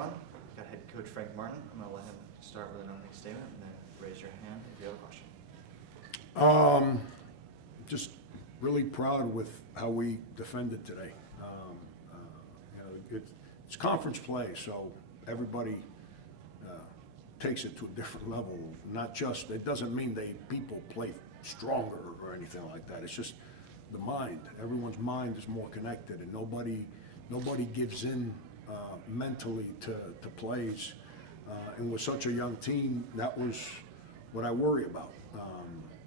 everyone. Got head coach Frank Martin. I'm going to let him start with an opening statement and then raise your hand if you have a question. Just really proud with how we defended today. It's conference play, so everybody takes it to a different level. Not just, it doesn't mean people play stronger or anything like that. It's just the mind. Everyone's mind is more connected, and nobody gives in mentally to plays. And with such a young team, that was what I worry about.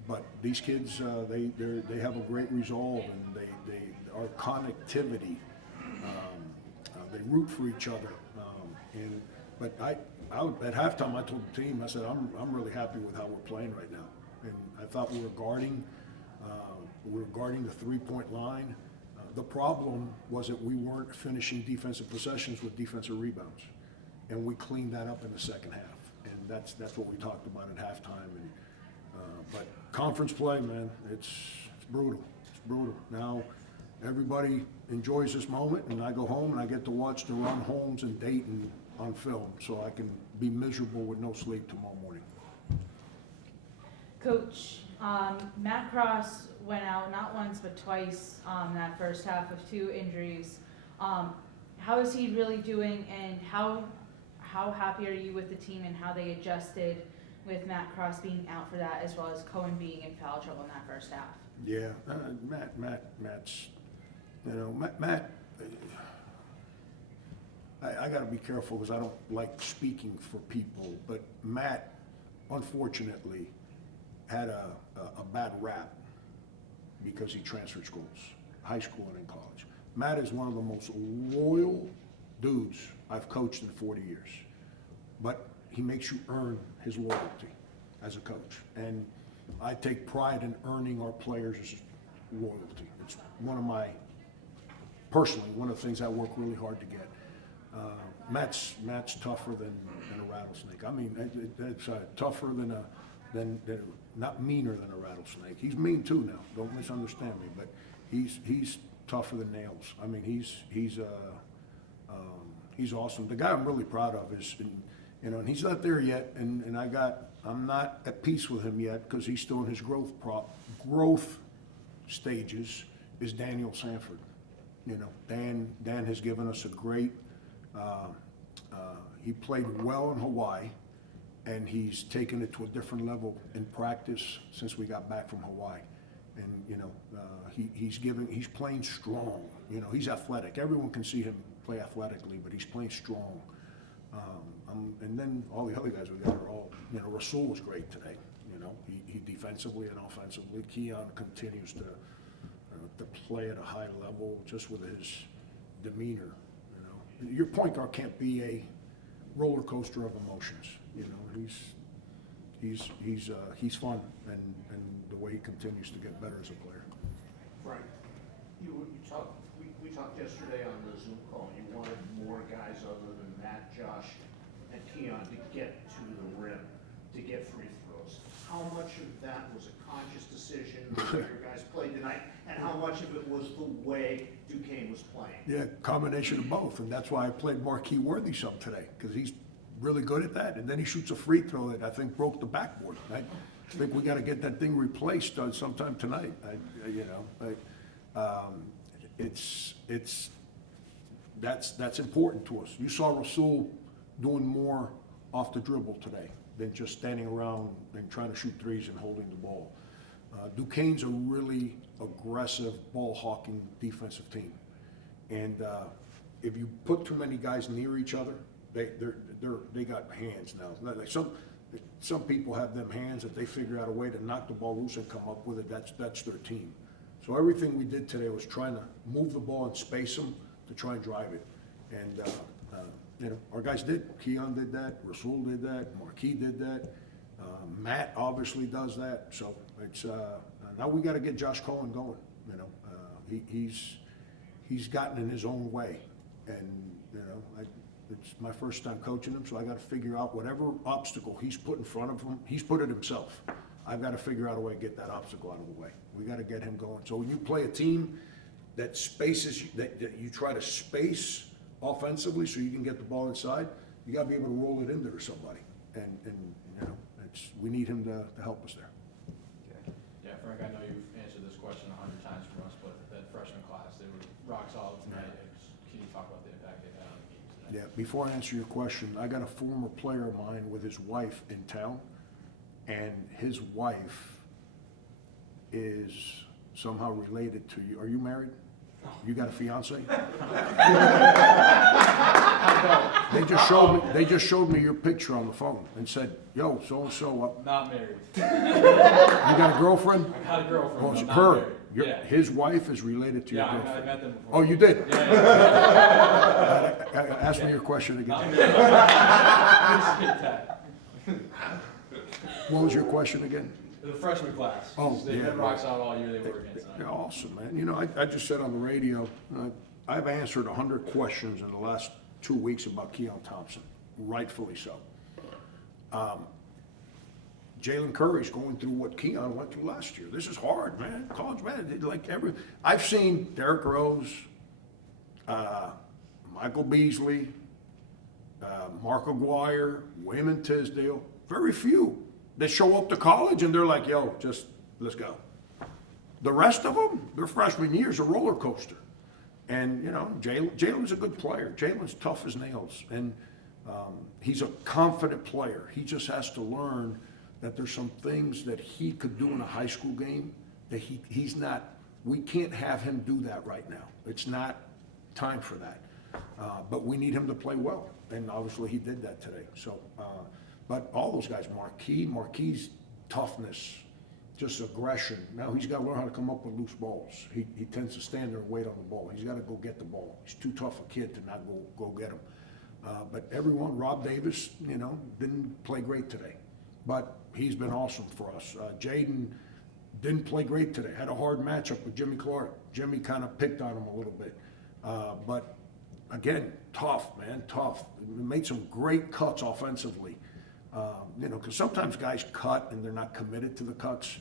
But these kids, they have a great resolve, and our connectivity. They root for each other. But at halftime, I told the team, I said, I'm really happy with how we're playing right now. And I thought we were guarding the three-point line. The problem was that we weren't finishing defensive possessions with defensive rebounds, and we cleaned that up in the second half. And that's what we talked about at halftime. And but conference play, man, it's brutal. It's brutal. Now everybody enjoys this moment, and I go home and I get to watch the Ron Holmes and Dayton on film, so I can be miserable with no sleep tomorrow morning. Coach, Matt Cross went out not once but twice that first half with 2 injuries. How is he really doing, and how happy are you with the team and how they adjusted with Matt Cross being out for that, as well as Cohen being in foul trouble in that first half? Yeah, Matt's, Matt, I got to be careful because I don't like speaking for people, but Matt, unfortunately, had a bad rap because he transferred schools, high school and in college. Matt is one of the most loyal dudes I've coached in 40 years, but he makes you earn his loyalty as a coach. And I take pride in earning our players' loyalty. It's personally, one of the things I work really hard to get. Matt's tougher than a rattlesnake. I mean, it's tougher than not meaner than a rattlesnake. He's mean too now. Don't misunderstand me, but he's tougher than nails. I mean, he's awesome. The guy I'm really proud of is, and he's not there yet, and I'm not at peace with him yet because he's still in his growth stages. Is Daniel Sanford. Dan has given us a great. He played well in Hawaii, and he's taken it to a different level in practice since we got back from Hawaii. And he's playing strong. He's athletic. Everyone can see him play athletically, but he's playing strong. And then all the other guys we got are all. Rasul was great today. He defensively and offensively. Keon continues to play at a high level just with his demeanor. Your point guard can't be a roller coaster of emotions. He's fun, and the way he continues to get better as a player. Frank, we talked yesterday on the Zoom call. You wanted more guys other than Matt, Josh, and Keon to get to the rim, to get free throws. How much of that was a conscious decision, the way your guys played tonight, and how much of it was the way Duquesne was playing? Yeah, combination of both, and that's why I played Marquis Worthy some today, because he's really good at that, and then he shoots a free throw that I think broke the backboard. I think we got to get that thing replaced sometime tonight. That's important to us. You saw Rasul doing more off the dribble today than just standing around and trying to shoot threes and holding the ball. Duquesne's a really aggressive ball hawking defensive team, and if you put too many guys near each other, they got hands now. Like some people have them hands that they figure out a way to knock the ball loose and come up with it. That's their team. So everything we did today was trying to move the ball and space them to try and drive it. And our guys did. Keon did that. Rasul did that. Marquis did that. Matt obviously does that. So it's now we got to get Josh Cohen going. He's gotten in his own way, and it's my first time coaching him, so I got to figure out whatever obstacle he's put in front of him. He's put it himself. I've got to figure out a way to get that obstacle out of the way. We got to get him going. So when you play a team that spaces, that you try to space offensively so you can get the ball inside, you gotta be able to roll it into somebody. And, you know, we need him to help us there. Okay. Yeah, Frank, I know you've answered this question 100 times from us, but that freshman class, they were rock solid tonight. Can you talk about the impact they've had on the games tonight? Yeah, before I answer your question, I got a former player of mine with his wife in town, and his wife is somehow related to you. Are you married? You got a fiance? They just showed me your picture on the phone and said, yo, so-and-so, Not married. you got a girlfriend? I got a girlfriend, Well, but it's not her. married. Yeah. His wife is related to your Yeah, I girlfriend. met them before. Oh, you did? Yeah. Ask me your question Not again. married. Appreciate that. What was your question again? The freshman class. Oh, They've yeah. been rock solid all year. They were against Yeah, tonight. awesome, man. You know, I just said on the radio, I've answered 100 questions in the last 2 weeks about Keon Thompson, rightfully so. Jalen Curry's going through what Keon went through last year. This is hard, man. College, man, I've seen Derrick Rose, Michael Beasley, Mark Aguirre, Wayman Tisdale, very few that show up to college and they're like, yo, just let's go. The rest of them, their freshman year's a roller coaster. And, you know, Jalen's a good player. Jalen's tough as nails. And he's a confident player. He just has to learn that there's some things that he could do in a high school game that he's not, we can't have him do that right now. It's not time for that. But we need him to play well. And obviously he did that today. So, but all those guys, Marquis' toughness, just aggression. Now he's got to learn how to come up with loose balls. He tends to stand there and wait on the ball. He's got to go get the ball. He's too tough a kid to not go get him. But everyone, Rob Davis, you know, didn't play great today. But he's been awesome for us. Jaden didn't play great today. Had a hard matchup with Jimmy Clark. Jimmy kind of picked on him a little bit. But again, tough, man, tough. Made some great cuts offensively. You know, because sometimes guys cut and they're not committed to the cuts,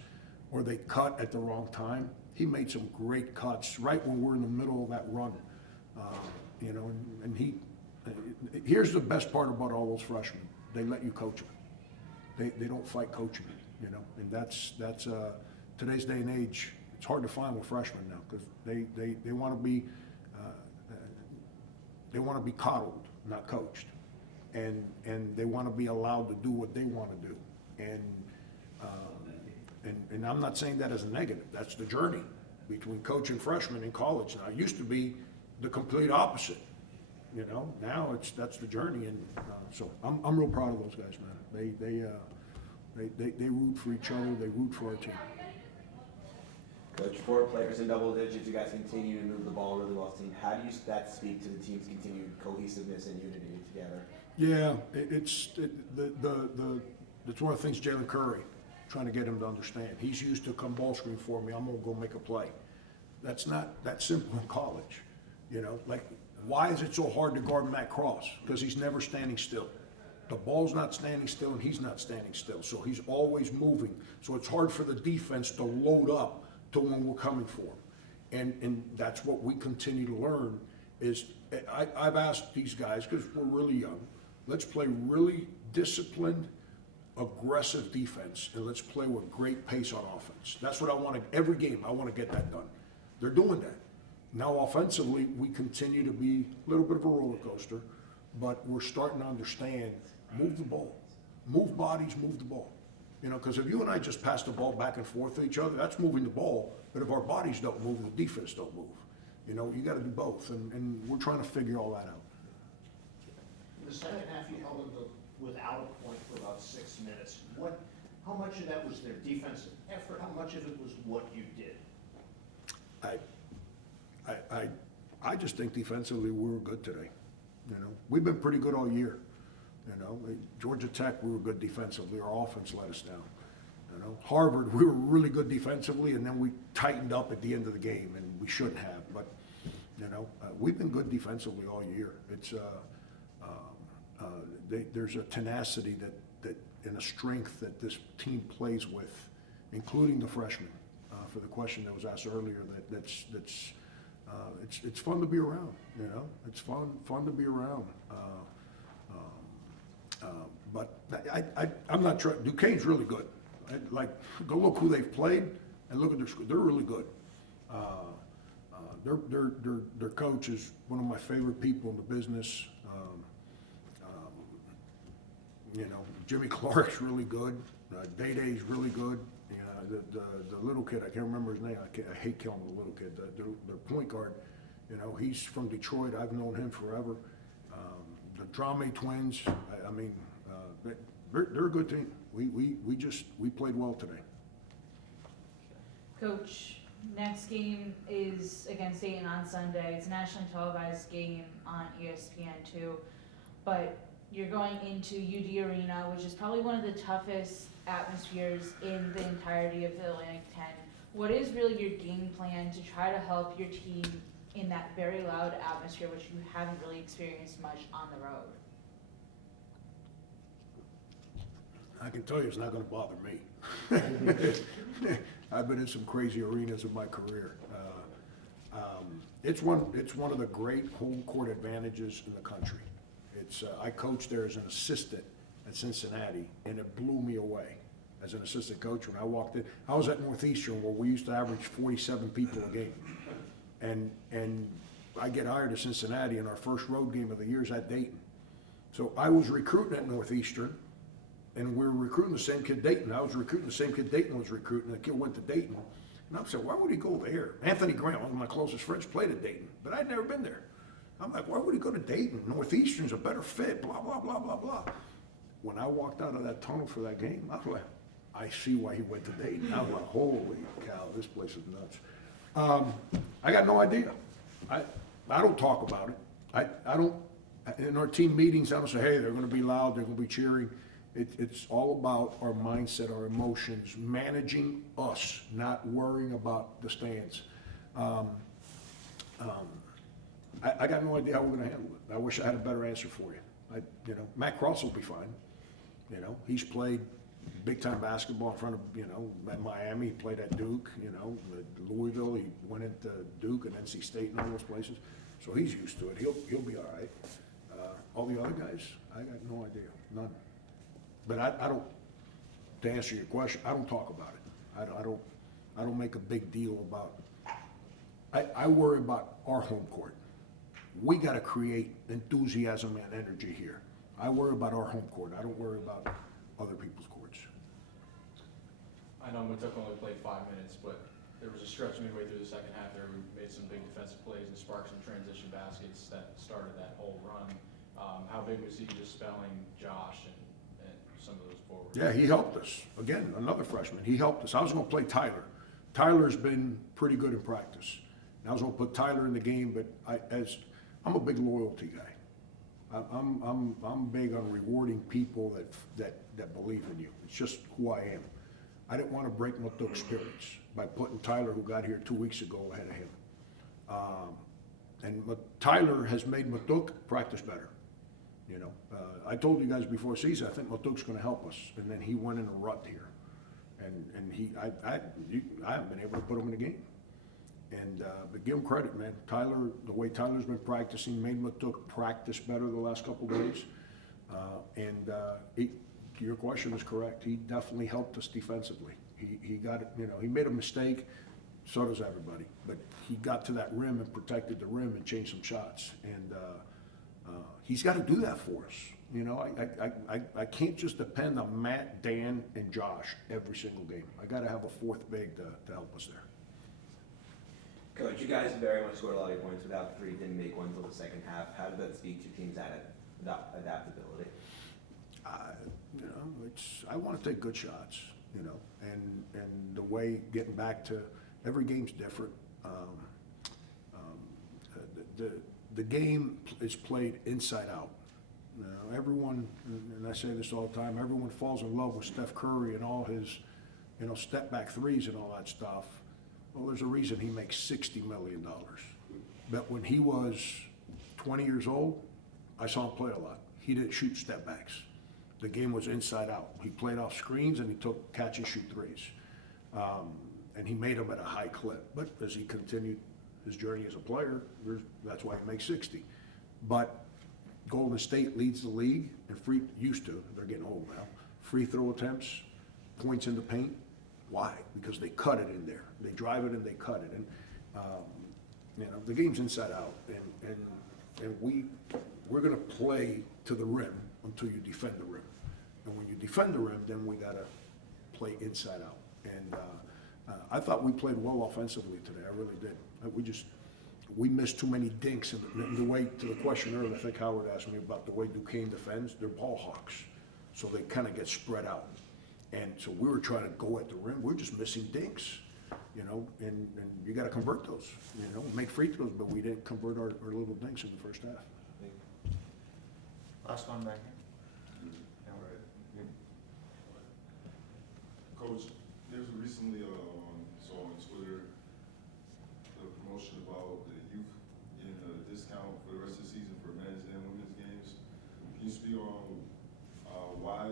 or they cut at the wrong time. He made some great cuts right when we're in the middle of that run. You know, and he, here's the best part about all those freshmen. They let you coach them. They don't fight coaching, you know, and that's today's day and age. It's hard to find with freshmen now because they want to be coddled, not coached. And they want to be allowed to do what they want to do. And I'm not saying that as a negative. That's the journey between coaching freshmen in college. Now, it used to be the complete opposite. You know, now that's the journey. And so I'm real proud of those guys, man. They root for each other. They root for our team. Coach, 4 players in double digits, you guys continue to move the ball really well as a team. How do you that speak to the team's continued cohesiveness and unity together? Yeah, it's one of the things Jalen Curry, trying to get him to understand. He's used to come ball screen for me, I'm gonna go make a play. That's not that simple in college. You know, like, why is it so hard to guard Matt Cross? Because he's never standing still. The ball's not standing still and he's not standing still, so he's always moving. So it's hard for the defense to load up to when we're coming for him. And that's what we continue to learn is, I've asked these guys, because we're really young, let's play really disciplined, aggressive defense, and let's play with great pace on offense. That's what I want to, every game, I want to get that done. They're doing that. Now offensively, we continue to be a little bit of a roller coaster, but we're starting to understand, move the ball. Move bodies, move the ball. You know, because if you and I just pass the ball back and forth to each other, that's moving the ball. But if our bodies don't move, the defense don't move. You know, you got to do both, and we're trying to figure all that out. In the second half, you held them without a point for about 6 minutes. How much of that was their defensive effort? How much of it was what you did? I just think defensively we were good today. You know, we've been pretty good all year. You know, Georgia Tech, we were good defensively. Our offense let us down. You know, Harvard, we were really good defensively, and then we tightened up at the end of the game, and we shouldn't have. But, you know, we've been good defensively all year. It's there's a tenacity that and a strength that this team plays with, including the freshmen. For the question that was asked earlier, it's fun to be around. You know, it's fun to be around. But I'm not trying, Duquesne's really good. Like, go look who they've played and look at their score. They're really good. Their coach is one of my favorite people in the business. You know, Jimmy Clark's really good. Day-Day's really good. The little kid, I can't remember his name. I hate killing the little kid. The point guard, you know, he's from Detroit. I've known him forever. The Drame twins, I mean, they're a good team. We played well today. Coach, next game is against Dayton on Sunday. It's a nationally televised game on ESPN2, but you're going into UD Arena, which is probably one of the toughest atmospheres in the entirety of the Atlantic 10. What is really your game plan to try to help your team in that very loud atmosphere, which you haven't really experienced much on the road? I can tell you it's not gonna bother me. I've been in some crazy arenas in my career. It's one of the great home court advantages in the country. I coached there as an assistant at Cincinnati, and it blew me away as an assistant coach when I walked in. I was at Northeastern where we used to average 47 people a game. And I get hired to Cincinnati, and our first road game of the year is at Dayton. So I was recruiting at Northeastern, and we were recruiting the same kid Dayton. I was recruiting the same kid Dayton was recruiting, and the kid went to Dayton. And I said, why would he go there? Anthony Grant, one of my closest friends, played at Dayton, but I'd never been there. I'm like, why would he go to Dayton? Northeastern's a better fit, blah, blah, blah, blah, blah. When I walked out of that tunnel for that game, I was like, I see why he went to Dayton. I was like, holy cow, this place is nuts. I got no idea. I don't talk about it. I don't, in our team meetings, I don't say, hey, they're gonna be loud, they're gonna be cheering. It's all about our mindset, our emotions, managing us, not worrying about the stands. I got no idea how we're gonna handle it. I wish I had a better answer for you. Matt Cross will be fine. He's played big-time basketball in front of, at Miami. He played at Duke, at Louisville. He went into Duke and NC State and all those places. So he's used to it. He'll be all right. All the other guys, I got no idea, none. But I don't, to answer your question, I don't talk about it. I don't make a big deal about, I worry about our home court. We gotta create enthusiasm and energy here. I worry about our home court. I don't worry about other people's courts. I know Matuk only played 5 minutes, but there was a stretch midway through the second half there. We made some big defensive plays and sparked some transition baskets that started that whole run. How big was he just spelling Josh and some of those forwards? Yeah, he helped us. Again, another freshman. He helped us. I was gonna play Tyler. Tyler's been pretty good in practice. And I was gonna put Tyler in the game, but I'm a big loyalty guy. I'm big on rewarding people that believe in you. It's just who I am. I didn't want to break Matuk's spirits by putting Tyler, who got here 2 weeks ago, ahead of him. Tyler has made Matuk practice better. I told you guys before season, I think Matuk's going to help us, and then he went in a rut here, I haven't been able to put him in the game. But give him credit, man. Tyler, the way Tyler's been practicing, made Matuk practice better the last couple of days. Your question is correct. He definitely helped us defensively. He got it, he made a mistake, so does everybody. But he got to that rim and protected the rim and changed some shots. He's got to do that for us. I can't just depend on Matt, Dan, and Josh every single game. I got to have a fourth big to help us there. Coach, you guys very much scored a lot of points without three, didn't make one until the second half. How did that speak to teams' adaptability? I want to take good shots, and the way getting back to every game's different. The game is played inside out. Everyone, and I say this all the time, everyone falls in love with Steph Curry and all his, step back threes and all that stuff. Well, there's a reason he makes $60 million. But when he was 20 years old, I saw him play a lot. He didn't shoot step backs. The game was inside out. He played off screens and he took catch and shoot threes. And he made them at a high clip. But as he continued his journey as a player, that's why he makes 60. But Golden State leads the league in used to, they're getting old now, free throw attempts, points in the paint. Why? Because they cut it in there. They drive it and they cut it. And, you know, the game's inside out. And we're gonna play to the rim until you defend the rim. And when you defend the rim, then we gotta play inside out. And I thought we played well offensively today. I really did. We missed too many dinks. And the way, to the question earlier, I think Howard asked me about the way Duquesne defends, they're ball hawks. So they kind of get spread out. And so we were trying to go at the rim. We're just missing dinks, you know, and you got to convert those, you know, make free throws, but we didn't convert our little dinks in the first half. Last one back here. Yeah. Coach, there's recently saw on Twitter the promotion about the youth getting a discount for the rest of the season for men's and women's games. Can you speak on why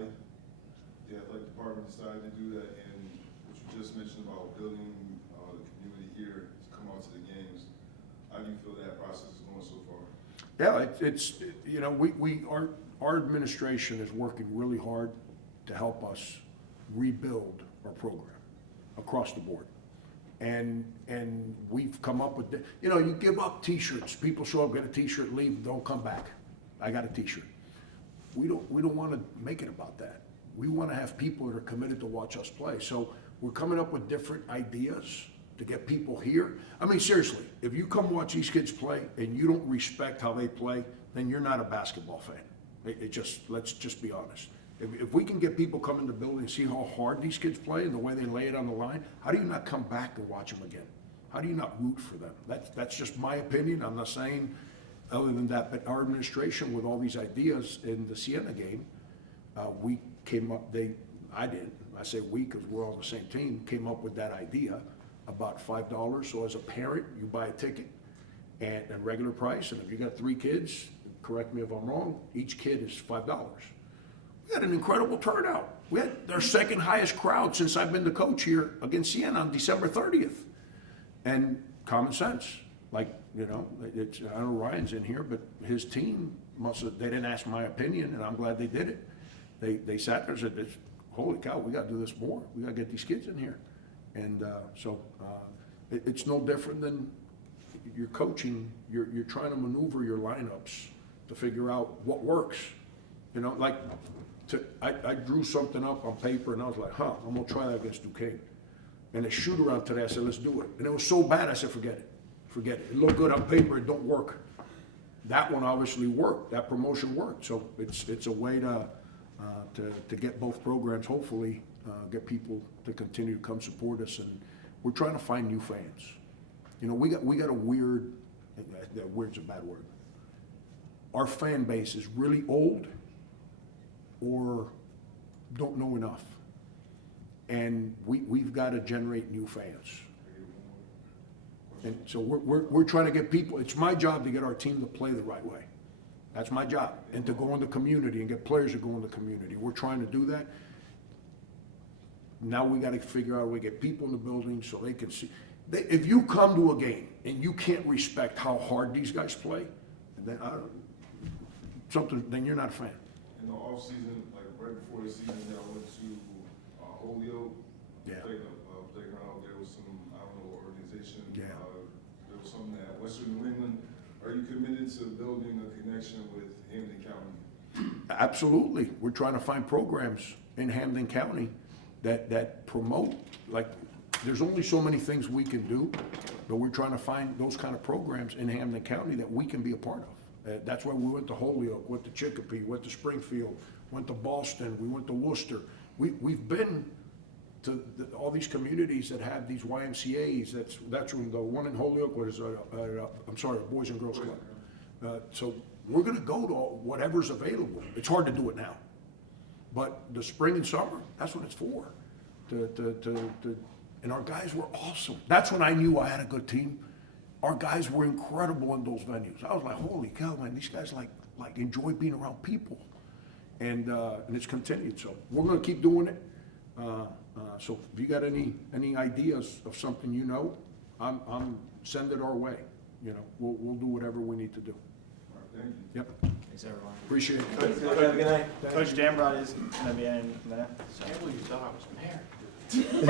the athletic department decided to do that, and what you just mentioned about building the community here to come out to the games? How do you feel that process is going so far? Yeah, it's you know, our administration is working really hard to help us rebuild our program across the board. And we've come up with, you know, you give up T-shirts. People show up, get a T-shirt, leave, don't come back. I got a T-shirt. We don't want to make it about that. We want to have people that are committed to watch us play. So we're coming up with different ideas to get people here. I mean, seriously, if you come watch these kids play and you don't respect how they play, then you're not a basketball fan. Let's just be honest. If we can get people come in the building and see how hard these kids play and the way they lay it on the line, how do you not come back and watch them again? How do you not root for them? That's just my opinion. I'm not saying other than that, but our administration with all these ideas in the Siena game, we came up, I say we because we're all on the same team, came up with that idea about $5. So as a parent, you buy a ticket at a regular price, and if you got 3 kids, correct me if I'm wrong, each kid is $5. We had an incredible turnout. We had our second highest crowd since I've been the coach here against Siena on December 30th. And common sense, like, you know, I know Ryan's in here, but his team they didn't ask my opinion, and I'm glad they did it. They sat there and said, holy cow, we got to do this more. We got to get these kids in here. And it's no different than you're coaching. You're trying to maneuver your lineups to figure out what works. You know, like I drew something up on paper, and I was like, I'm going to try that against Duquesne. And the shoot around today, I said, let's do it. And it was so bad, I said, forget it. It looked good on paper, it don't work. That one obviously worked. That promotion worked. So it's a way to get both programs, hopefully, get people to continue to come support us. And we're trying to find new fans. You know, we got a weird, weird's a bad word. Our fan base is really old or don't know enough. And we've got to generate new fans. And so we're trying to get people, it's my job to get our team to play the right way. That's my job, and to go in the community and get players to go in the community. We're trying to do that. Now we got to figure out a way to get people in the building so they can see. If you come to a game and you can't respect how hard these guys play, then then you're not a fan. In the off season, like right before the season, I went to Holyoke. Yeah. Played a playground. There was some, I don't know, organization. Yeah. There was something at Western New England. Are you committed to building a connection with Hampden County? Absolutely. We're trying to find programs in Hampden County that promote, like, there's only so many things we can do, but we're trying to find those kind of programs in Hampden County that we can be a part of. That's why we went to Holyoke, went to Chicopee, went to Springfield, went to Boston, we went to Worcester. We've been to all these communities that have these YMCA's. That's when the one in Holyoke was, Boys and Girls Club. So we're gonna go to whatever's available. It's hard to do it now. But the spring and summer, that's what it's for. And our guys were awesome. That's when I knew I had a good team. Our guys were incredible in those venues. I was like, holy cow, man, these guys like enjoy being around people. And it's continued. So we're gonna keep doing it. So if you got any ideas of something, you know, I'm send it our way. You know, we'll do whatever we need to do. Thank you. Yep, Thanks, everyone. appreciate it. Coach, have a good night. Coach Dambrot is gonna be in a minute. I can't believe you thought I was married.